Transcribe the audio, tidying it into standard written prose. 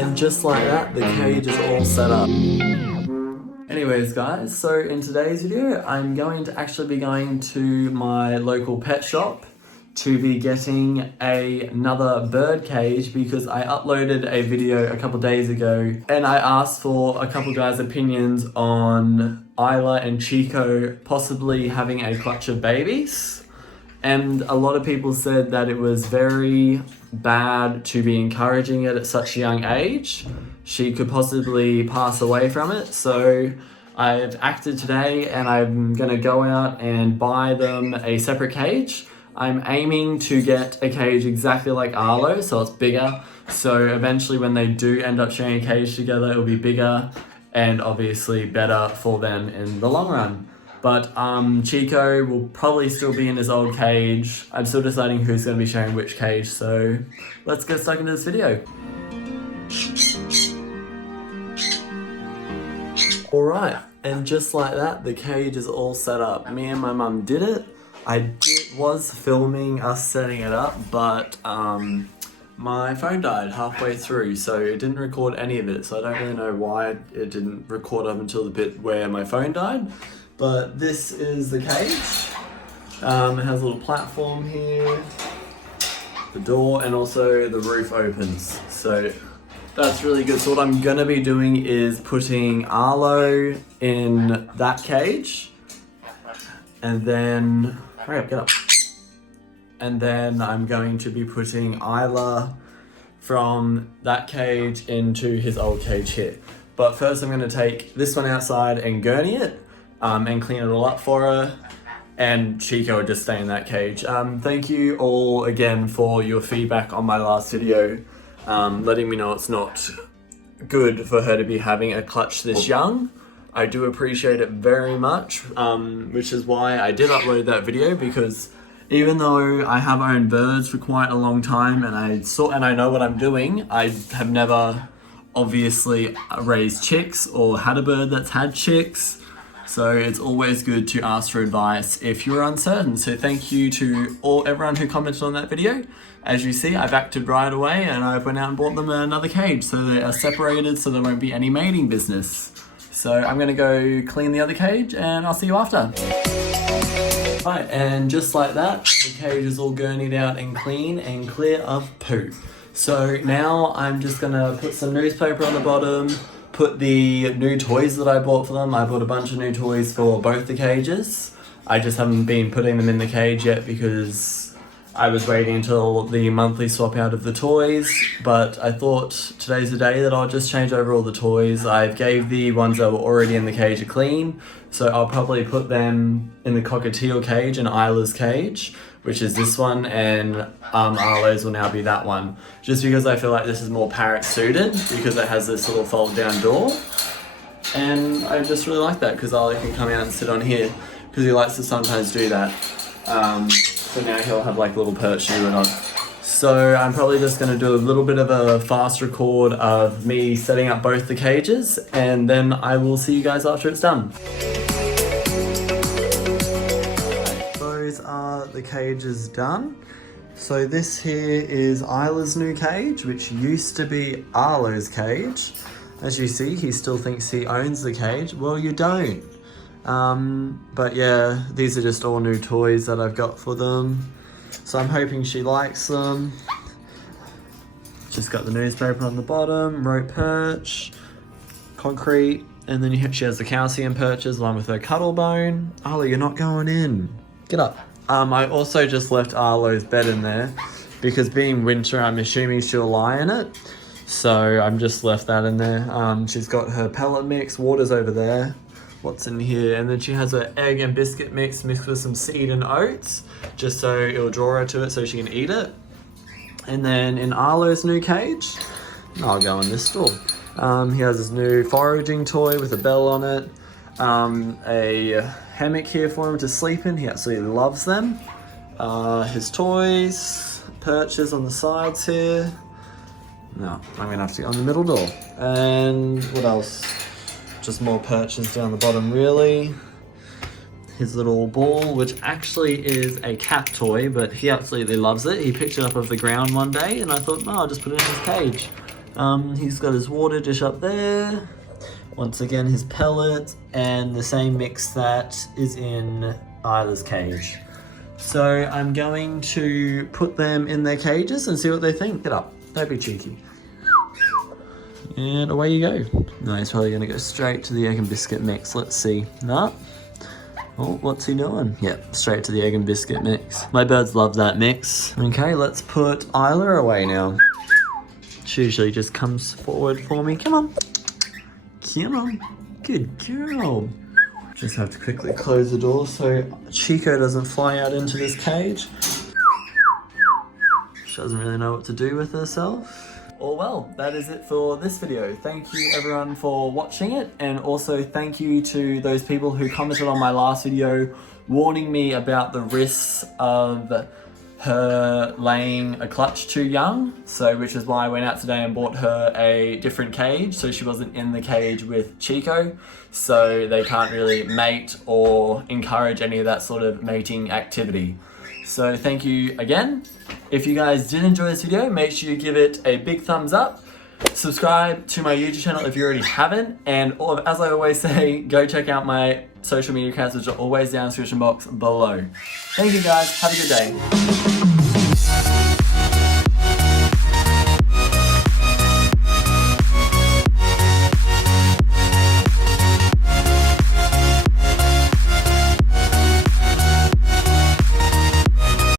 and just like that, the cage is all set up. Anyways guys, so in today's video, I'm going to actually be going to my local pet shop to be getting another bird cage because I uploaded a video a couple days ago and I asked for a couple guys' opinions on Isla and Chico possibly having a clutch of babies. And a lot of people said that it was very bad to be encouraging it at such a young age. She could possibly pass away from it. So I've acted today and I'm gonna go out and buy them a separate cage. I'm aiming to get a cage exactly like Arlo, so it's bigger. So eventually when they do end up sharing a cage together, it'll be bigger and obviously better for them in the long run. But Chico will probably still be in his old cage. I'm still deciding who's going to be sharing which cage, so let's get stuck into this video. Alright, and just like that, the cage is all set up. Me and my mum did it. I was filming us setting it up, but my phone died halfway through, so it didn't record any of it. So I don't really know why it didn't record up until the bit where my phone died. But this is the cage. It has a little platform here, the door, and also the roof opens. So that's really good. So what I'm gonna be doing is putting Arlo in that cage, and then, hurry up, get up. And then I'm going to be putting Isla from that cage into his old cage here. But first I'm gonna take this one outside and gurney it, and clean it all up for her, and Chico would just stay in that cage. Thank you all again for your feedback on my last video, letting me know it's not good for her to be having a clutch this young. I do appreciate it very much, which is why I did upload that video, because even though I have owned birds for quite a long time and I know what I'm doing, I have never obviously raised chicks or had a bird that's had chicks. So it's always good to ask for advice if you're uncertain. So thank you to everyone who commented on that video. As you see, I've acted right away and I've went out and bought them another cage so they are separated so there won't be any mating business. So I'm gonna go clean the other cage and I'll see you after. Right, and just like that, the cage is all gurneyed out and clean and clear of poo. So now I'm just gonna put some newspaper on the bottom, put the new toys that I bought for them. I bought a bunch of new toys for both the cages. I just haven't been putting them in the cage yet because I was waiting until the monthly swap out of the toys, but I thought today's the day that I'll just change over all the toys. I gave the ones that were already in the cage a clean, so I'll probably put them in the Cockatiel cage and Isla's cage, which is this one, and Arlo's will now be that one. Just because I feel like this is more parrot suited, because it has this little fold down door. And I just really like that, because Arlo can come out and sit on here, because he likes to sometimes do that. So now he'll have like a little perch to do it on. So I'm probably just going to do a little bit of a fast record of me setting up both the cages, and then I will see you guys after it's done. Those are the cages done. So this here is Isla's new cage, which used to be Arlo's cage. As you see, he still thinks he owns the cage. Well, you don't. But yeah, these are just all new toys that I've got for them. So I'm hoping she likes them. Just got the newspaper on the bottom, rope perch, concrete, and then she has the calcium perches along with her cuddle bone. Arlo, you're not going in. Get up. I also just left Arlo's bed in there because being winter, I'm assuming she'll lie in it. So I'm just left that in there. She's got her pellet mix, water's over there. What's in here? And then she has an egg and biscuit mix mixed with some seed and oats, just so it'll draw her to it so she can eat it. And then in Arlo's new cage, I'll go in this store. He has his new foraging toy with a bell on it. A hammock here for him to sleep in. He absolutely loves them. His toys, perches on the sides here. No, I'm gonna have to go on the middle door. And what else? Just more perches down the bottom, really. His little ball, which actually is a cat toy, but he absolutely loves it. He picked it up off the ground one day, and I thought, no, I'll just put it in his cage. He's got his water dish up there. Once again, his pellet and the same mix that is in Isla's cage. So I'm going to put them in their cages and see what they think. Get up, don't be cheeky. And away you go. No, he's probably gonna go straight to the egg and biscuit mix. Let's see. No. Oh, what's he doing? Yep, straight to the egg and biscuit mix. My birds love that mix. Okay, let's put Isla away now. She usually just comes forward for me. Come on. Come on. Good girl. Just have to quickly close the door so Chico doesn't fly out into this cage. She doesn't really know what to do with herself. Oh well, that is it for this video. Thank you everyone for watching it, and also thank you to those people who commented on my last video warning me about the risks of her laying a clutch too young, which is why I went out today and bought her a different cage so she wasn't in the cage with Chico, so they can't really mate or encourage any of that sort of mating activity. So thank you again. If you guys did enjoy this video, make sure you give it a big thumbs up. Subscribe to my YouTube channel if you already haven't. And as I always say, go check out my social media accounts, which are always down in the description box below. Thank you guys. Have a good day.